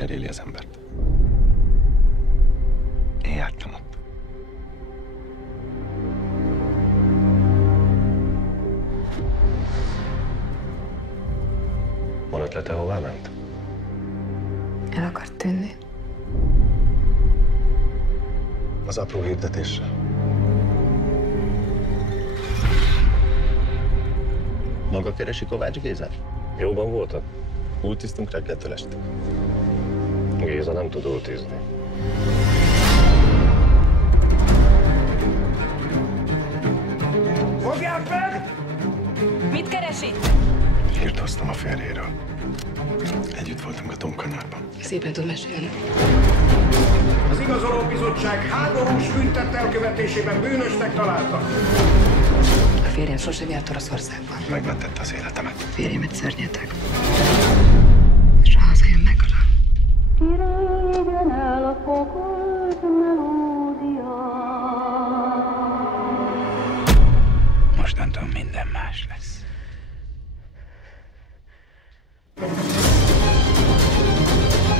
cseréli az embert. Én jártam ott. Van ötlete, hová ment? El akart tűnni. Az apró hirdetésre. Maga keresi Kovács Gézát? Jóban voltak. Ultiztunk reggeltől estig. Géza nem tud ultizni. Fogják meg! Mit keresi? Hírt hoztam a férjéről. Együtt voltunk a Tomkanyarban. Szépen tud mesélni. Az igazolóbizottság háborús büntet elkövetésében bűnösnek találta. A férjem sosem járt Oroszországban. Megmentette az életemet. A férjemet szörnyetek. És ha hazajön, megölöm. Régen elfogolt melódia. Mostantól minden más lesz.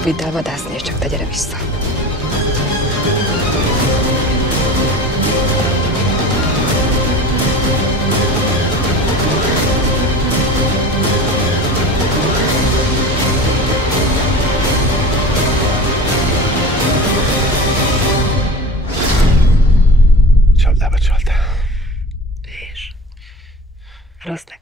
Vidd el vadászni, és csak te gyere vissza. Csapdába csaltál. És? Rossz neked.